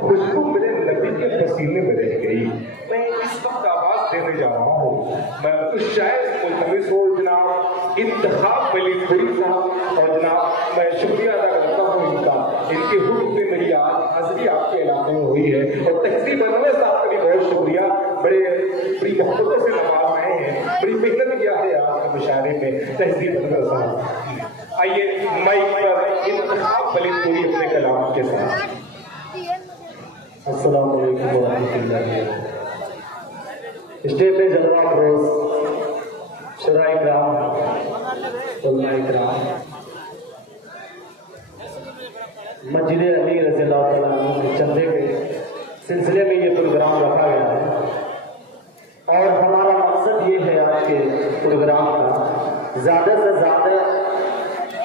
खुशबू मेरे नबी के पसीने में रह गई। मैं इस वक्त आवाज देने जा रहा हूँ। मैं उस शायद मुल्तमिस हूँ जनाब इंतखाब वली खुरी साहब, और जनाब मैं शुक्रिया अदा करता हूँ इनका, इनके हुक्म पे मेरी आज हाजिरी आपके इलाके में हुई है। और तहसीब अनवर साहब का भी बहुत शुक्रिया, बड़ी मोहब्बतों से नवाज आए हैं, बड़ी मेहनत किया है आपके मुशायरे में तहसीब अनवर साहब। आइए माइक पर इंतखाब वली खुरी अपने कलाम के साथ। अस्सलाम वालेकुम वरहमतुल्लाहि। स्टेज पे जलवा फरोज शुराए किराम, उलमाए किराम, मस्जिद अली रज़ी अल्लाह तआला अन्हु के चंदे के सिलसिले में ये प्रोग्राम रखा गया है। और हमारा मकसद ये है आज के प्रोग्राम का ज़्यादा से ज़्यादा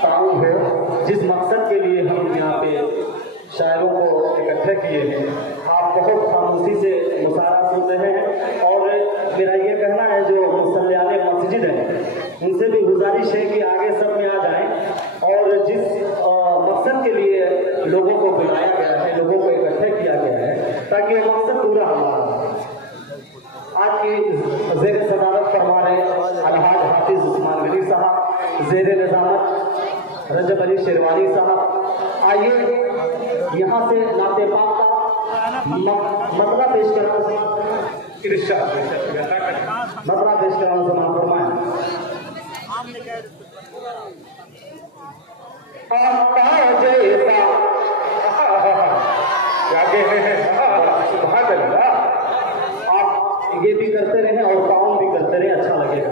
ताउन हो, जिस मकसद के लिए हम यहाँ पे शायरों को इकट्ठे किए हैं। आप बहुत खामोशी से मुशायरा सुन रहे हैं, और मेरा ये कहना है जो मुसल्लियाने मस्जिद हैं उनसे भी गुजारिश है कि आगे सब में आ जाएं, और जिस मकसद के लिए लोगों को बुलाया गया है, लोगों को इकट्ठे किया गया है, ताकि वो मकसद पूरा हमारा हो। आज की ज़ेर सदारत फरमा रहे अलहाज हाफिज उस्मान गनी साहब, ज़ेर निज़ामत रजब अली शेरवानी साहब। आइए यहाँ से नाते पाक का मतला पेश कराना, मतला पेश कराना से मां फरमाए। आपका जैसा आप ये भी करते रहे और काम भी करते रहे, अच्छा लगेगा।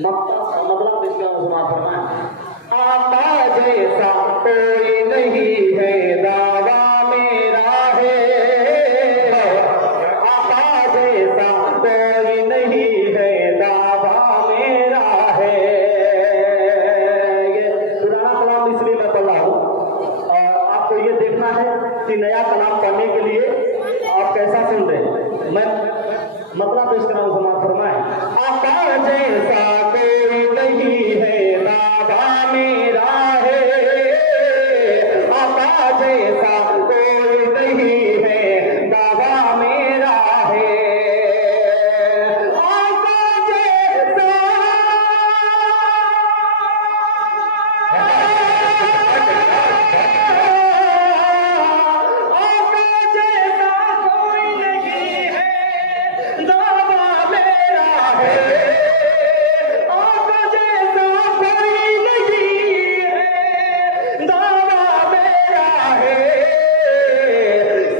मतला पेश कराना से मां फरमाए। आपका जैसा कोई नहीं है, दावा मेरा है। आपका जैसा कोई नहीं है, दावा मेरा है। ये पुराना कलाम इसलिए मैं पढ़ रहा हूँ, आपको ये देखना है कि नया कलाम पढ़ने के लिए आप कैसा सुन रहे हैं। मैं मतलब पेश कर रहा हूँ, समाज फरमाए। आपका जैसा कोई नहीं है, दावा मेरा है। आपका जैसा कोई नहीं है, दावा मेरा है। आपका जैसा कोई नहीं है, दावा मेरा है। आपका जैसा कोई नहीं है, दावा मेरा है।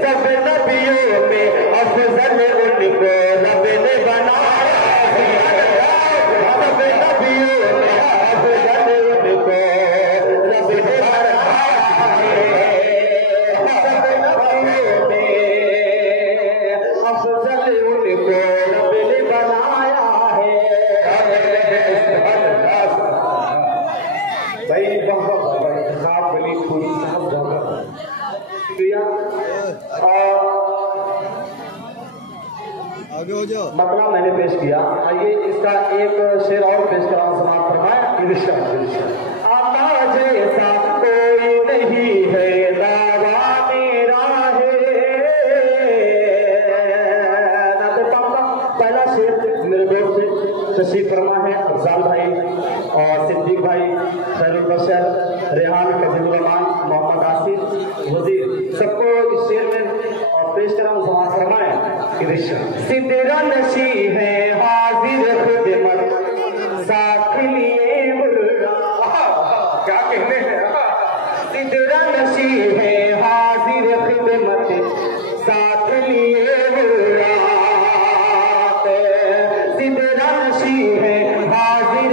सब नबियों में अफजल उनको रब ने बनाया है। सब नबियों में अफजल उनको रब ने बनाया है। सब नबियों में अफजल उनको रब ने बनाया है। भाई इंतखाब वली खुरी साहब जाकर शुक्रिया। आगे हो जाओ। मतला मैंने पेश किया। आइए इसका एक शेर और पेश कराऊं, समाप्त फरमाया। आता जैसा कोई नहीं है, दावा मेरा है। पहला शेर मेरे दोस्त तशरीफ फरमा है, अफजाल भाई और सिद्दीक भाई, खैरुल बशर, रेहान, कजीमुर रहमान, मोहम्मद आसिफ, वजीर, सबको इस शेर में और पेश कराऊं, समाप्त फरमाया। सिदरा नशी है हाजिर खुदमत, साथ लिए मुर्रा। क्या कहने हैं। सिदरा नशी है हाजिर खुदमत, साथ लिए मुर्रा। सिदरा नशी है हाजिर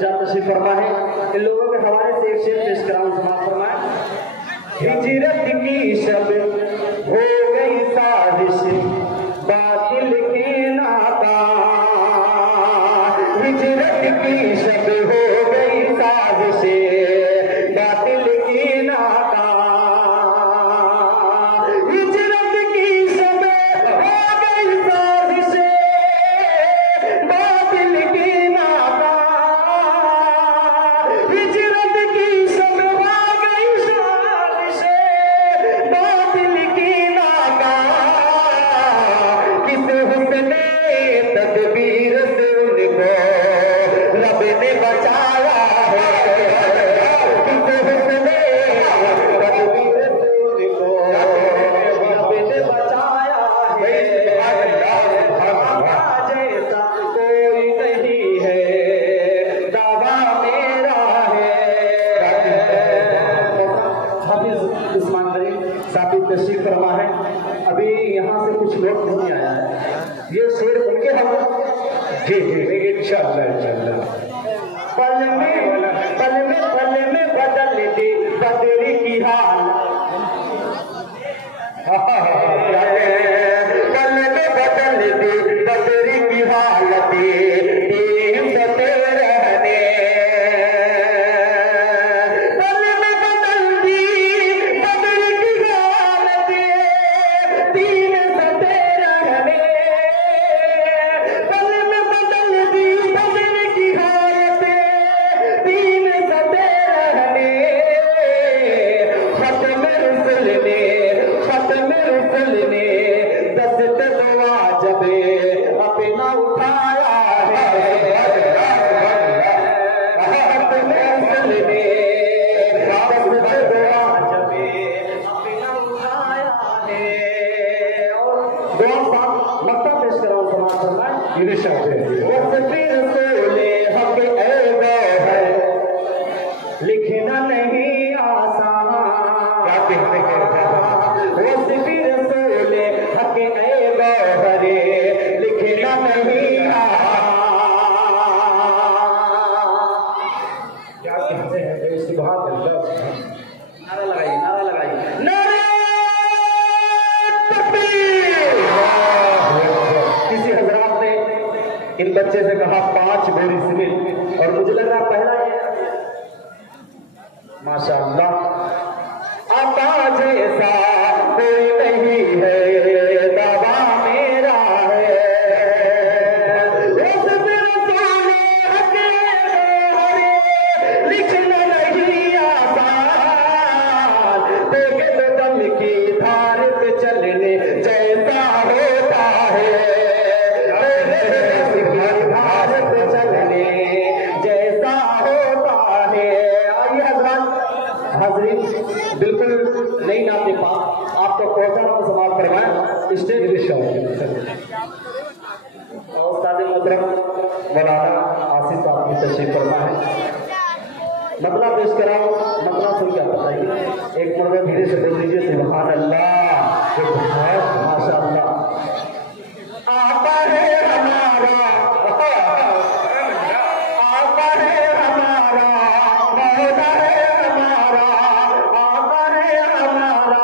जा तशरीफ फरमा है। इन लोगों के हवाले से एक शेर पेश कराऊं, समाप्त फरमाए। हिजरत की शब हो गई साजिश बातिल की नाकाम, हिजरत की शब हो गई साजिश बातिल की नाकाम, हिजरत की शब हो गई साजिश बातिल की नाकाम, हिजरत की शब हो गई साजिश बातिल की नाकाम, किस हुस्ने तदबीर से उनको रब ने बचाया है, किस हुस्ने तदबीर से उनको रब ने बचाया है, हमारा जैसा कोई नहीं है, दावा मेरा है। हाफिज उस्मान गरीब साबित तशरीफ फरमा है। अभी यहाँ से कुछ लोग नहीं आया है, ये शेर उनके हम जी जी इंशाअल्लाह इंशाअल्लाह। पल में बदल दे बदरी की हाल, पल में बदल दे बदरी की हालत, टीम सते रहने, पल में बदल दी बदरी की हालत, टीम सते रहने, पल में बदल दी बदरी की हालत, टीम सते रहने, खत्म रुसल ने दस्त दुआ जब अपना उठाया है, खत्म रुसल ने दस्त दुआ जब अपना उठाया है। और दुआ साहब मक्ता पेश कराओ, समाज फरमाए। इरशाद है वस्फिर सोले हक ऐबो है, लिखना नहीं आसान, क्या कहते हैं वस्फिर सोले हक ऐबो है, लिखना नहीं आसान। क्या कहते हैं सुभान अल्लाह। नारा लगाइए, नारा लगाइए, नारे तकबीर। किसी हजरात ने इन बच्चे से कहा 5 बोरी सीमेंट, और मुझे लग रहा पहला ये माशाअल्लाह आता जैसा कोई नहीं है, दावा मेरा है, लिखना नहीं आसान, देखे तो दम की धार पे चलने जैसा होता है, धार पे चलने जैसा होता है। आइए हजरात हाजरीन, बिल्कुल नहीं नाते पाक आपको पहुंचाना समाप्त करवाएं। स्टेज और उस्ताद मोहतरम मौलाना आसिफ साहब की तशरीफ फरमा है। मतला पेश कराओ, मतला सुन के बताइए। एक मरतबा धीरे से बोल दीजिए सुभान अल्लाह, माशाअल्लाह। आता है हमारा, आता है हमारा, मौला है हमारा, आता है हमारा,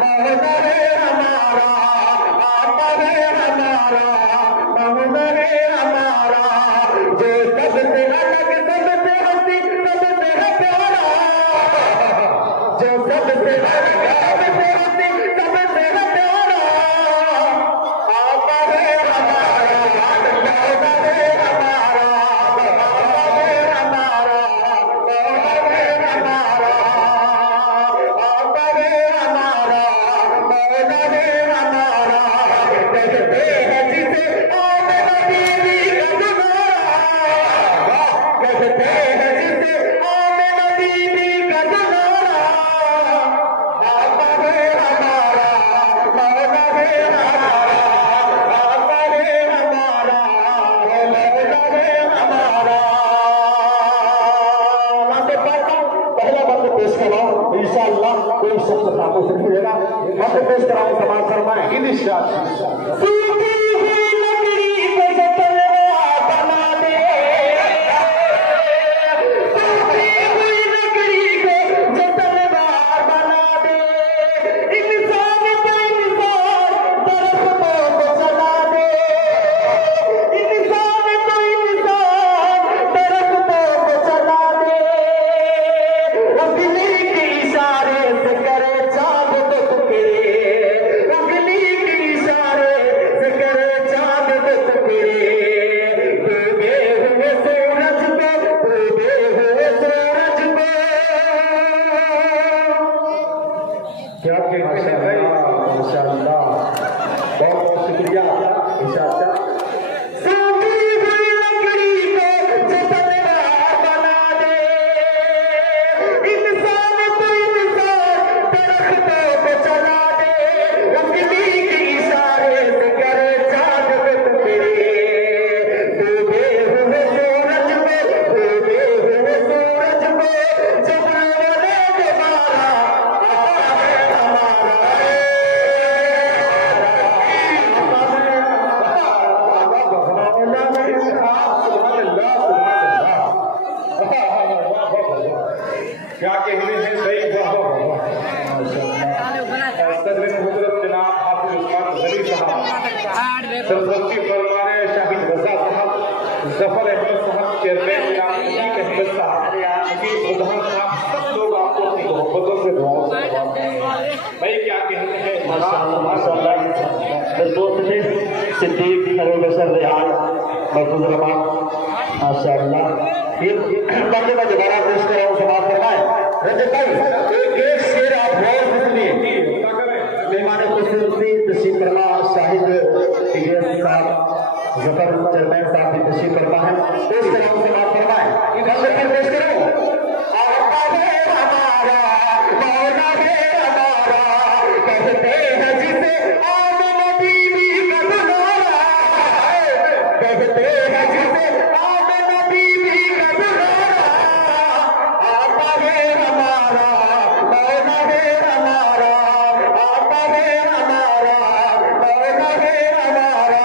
मौला है हमारा, आता है हमारा, मौला है हमारा, जो सबसे अलग, सबसे हंसी, सबसे है प्यारा, जो सबसे अलग, सबसे हंसी, सबसे है प्यारा, आता है हमारा, मौला है हमारा, मौला है हमारा, मौला है हमारा, आता है हमारा, मौला है हमारा, कहते हैं जिसे आमना बीवी का दुलारा, कहते हैं जिसे आमना बीवी का दुलारा, आता है हमारा, मौला है हमारा, आता है हमारा, मौला है हमारा। पहला बंद पेश कराओ, इंशाअल्लाह कोई शख्स खामोश नहीं रहेगा। बंद पेश कराओ, समाज फरमाए। सूखी हुई लकड़ी को जो तलवार बना दे, क्या कहने हैं भाई, वाह वाह वाह। सदर मुहतरम जनाब हाफिज उस्मान गनी साहब, सरपंची फरमाने शाहिद रजा साहब, जफर अहमद साहब, चेयरमैन जनाब अजीब अहमद साहब, अजीब प्रधान साहब, सब लोग आपको अपनी मोहब्बतों से दुआओं से भाई क्या कहते हैं। माशाअल्लाह माशाअल्लाह। दोस्त थे सिद्दीक सर रेहान महफूज रहमान माशाअल्लाह। ये बंदे का दोबारा पेश कर रहा हूँ, समाप्त करवाएं। रंजित भाई एक शेर आप गौर से सुनिए। मेहमान खुसूसी तशरीफ फरमा शाहिद साहब, जफर चेयरमैन साहब भी तशरीफ फरमा है। पेश कर रहा हूँ, समाप्त करवाएं। पेश करूँ कहते हैं जिसे आमना बीवी का बुलारा, कहते हैं जिसे आमना बीवी का बुलारा, आता है हमारा मौला है हमारा, आता है हमारा मौला है हमारा।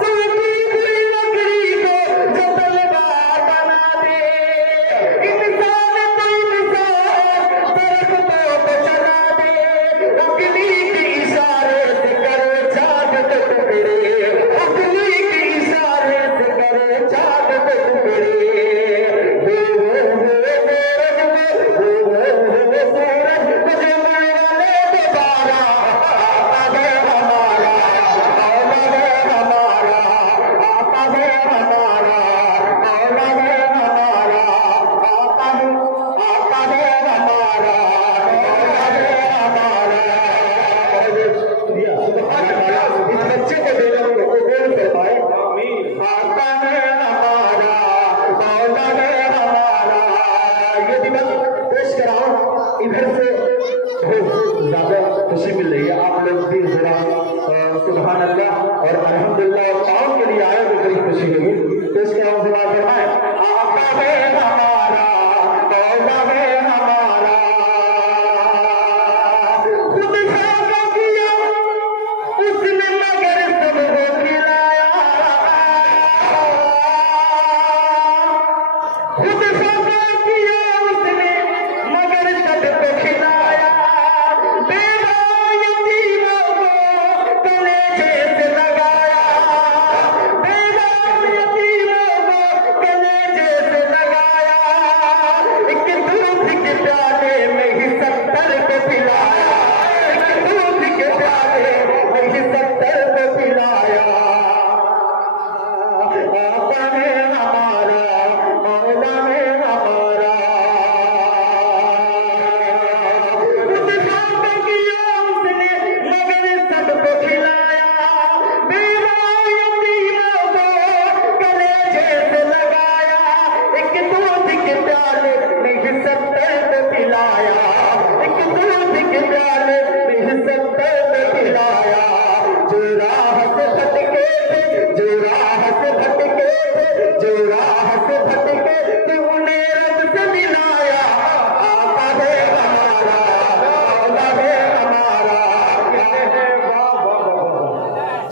सूखी हुई लकड़ी को जो तलवार बना दे, इंसान तो इंसान दरख्तों पे चला दे, उंगली के इशारे से करे चाँद के टुकड़े, उंगली के इशारे से करे चाँद के टुकड़े। हो सूरज मुझे वाले दोबारा, आता है हमारा मौला है हमारा, आता है हमारा मौला है हमारा, आता है हमारा मौला है हमारा। इस बच्चे को देना को बोल कर पाए, आता है हमारा मौला है हमारा। ये भी मैं पेश कराऊं, इधर से बहुत ज्यादा खुशी मिल रही है। आप लोग भी जरा सुभान अल्लाह और अल्हम्दुलिल्लाह और ताउन के लिए आए तो बड़ी खुशी होगी। पेश कराऊं, जवाब फरमाएं। आता है हमारा मौला है हमारा, खुद खाका किया उसने मगर सबको खिलाया, खुद खाका किया उसने मगर सबको खिलाया। बेवा यतीमों को कलेजे से लगाया, बेवा यतीमों को कलेजे से लगाया। एक दूध के प्याले में ही 70 को पिलाया, एक दूध के प्याले में ही 70 को पिलाया। आता है हमारा मौला है हमारा, खुद खाका किया उसने मगर सबको खिलाया। बेवा यतीमों को कलेजे से लगाया, एक दूध के प्याले में ही 70 को पिलाया, एक दूध के प्याले में ही 70 को पिलाया। जो राह से भटके थे, जो राह से भटके थे, जो राह से भटके थे, उन्हें रब से मिलाया। आता है हमारा मौला है हमारा,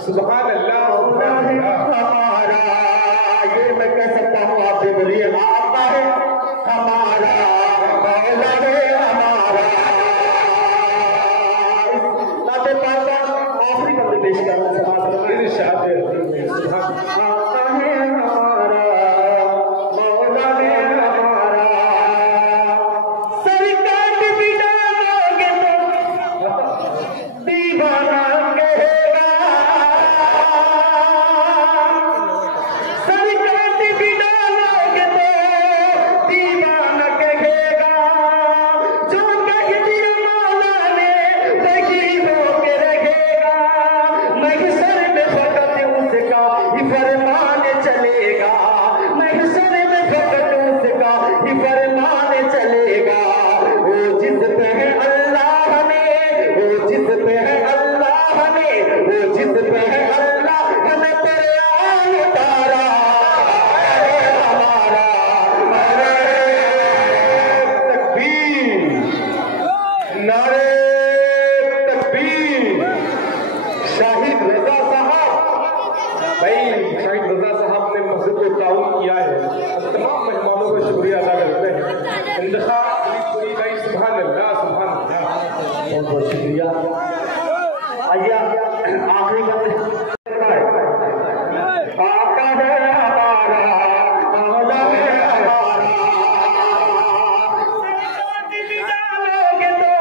सुभान अल्लाह मौला है हमारा। ये मैं कह सकता हूँ, आप भी बोलिए। आता है हमारा मौला है हमारा। नाते पाका आखिरी बंदे पेश करना समाज इरशाद है। आता है हमारा मौला है हमारा। सरकाट भी डालोगे तो दीवाना कहेगा, सरकाट भी डालोगे तो दीवाना कहेगा। जो कह दिया मौला ने वही होके रहेगा, महशर में फकत उसका ही फरमान चलेगा, महशर में फकत उसका ही फरमान चलेगा। वो जिस पे है अल्लाह ने, वो जिस पे है अल्लाह ने, वो जिस पे है अल्लाह ने कुरान उतारा। है हमारा नारे तकबीर, नारे तकबीर। शाहिद रजा साहब, भाई शाहिद रजा साहब ने मस्जिद को ताउन किया है। तमाम मेहमानों का शुक्रिया अदा करते हैं। इंतखाब आइए आखिरी बंदे आका है हमारा मौला है हमारा डालोगे तो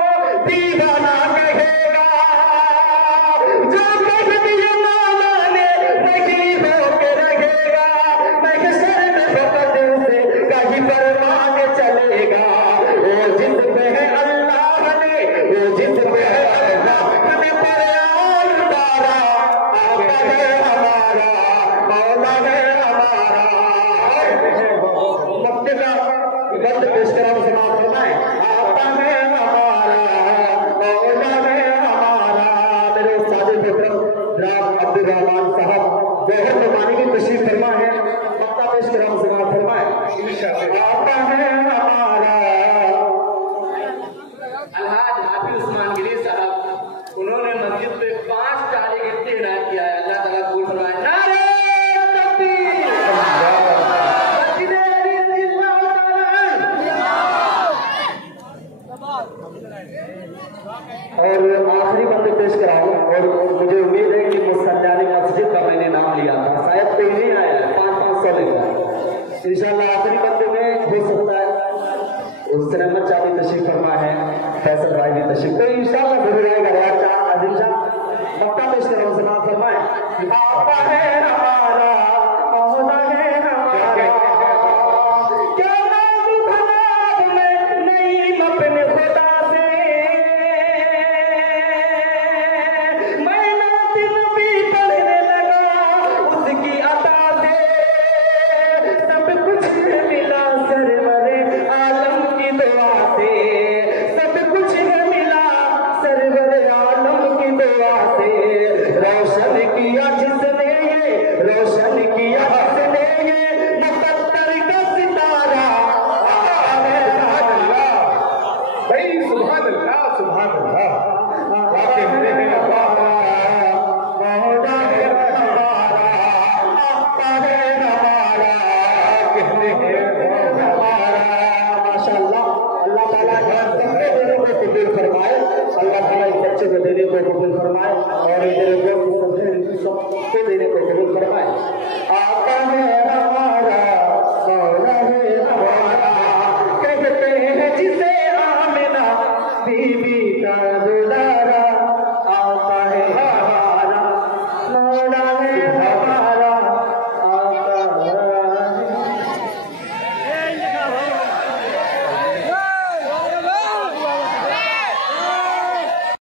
दीवाना कहेगा जो कह दिया मौला ने वही होके रहेगा महशर में फकत से कहीं पर मांग चलेगा वो जिसमें है अल्लाह ने वो जिसमें है अल्लाह ने परयान उतारा आका है हमारा मौला है हमारा मक्का बंद पेशकराम समाप्त फरमाएं आका है हमारा मौला है हमारा। मेरे उस्ताद मोहतरम जनाब अब्दुल रहमान साहब गौहर नुमानी की तशरीफ फरमा है मक्का पेशकराम समाप्त फरमाएं आका है हमारा। अलहाज हाफिज उस्मान गिरी साहब उन्होंने मस्जिद पे 5 ताले गिरते इनायत किया है। अल्लाह ताला कबूल फरमाए। नारे तकबीर मस्जिद अली रज़ियल्लाहु और आखिरी बंदे पेश कराऊं और मुझे उम्मीद है कि मुसल्लानी मस्जिद का मैंने नाम लिया था शायद कोई नहीं आया 500 लेकर इंशाल्लाह आखिरी बंदे में हो सकता है उस सिनेमा चाबी तशरीफ फरमा है फैसल भाई भी तशरीफ कोई इंशाल्लाह जरूर आएगा यार चाह आदिल शाह मक्का पेश कराऊं सलाम फरमाए आपा है हमारा मौला है हमारा क्या नाम भला मैं नहीं अपने खुदा से मैं नातिन भी पढ़ने लगा उसकी अता से सब कुछ मिला सरवरे आलम की दुआ से सब कुछ मिला सरवरे आलम की दुआ से रोशन किया जिसने ये रोशन किया जिसने ये मुकद्दर का सितारा भाई सुभान अल्लाह सुभान अल्लाह क्या कहते हैं मौला है हमारा आका है हमारा कहते हैं हमारा माशाअल्लाह अल्लाह ताला सबके देने को कबूल फरमाए अल्लाह ताला इस बच्चे को देने को कबूल फरमाए और इधर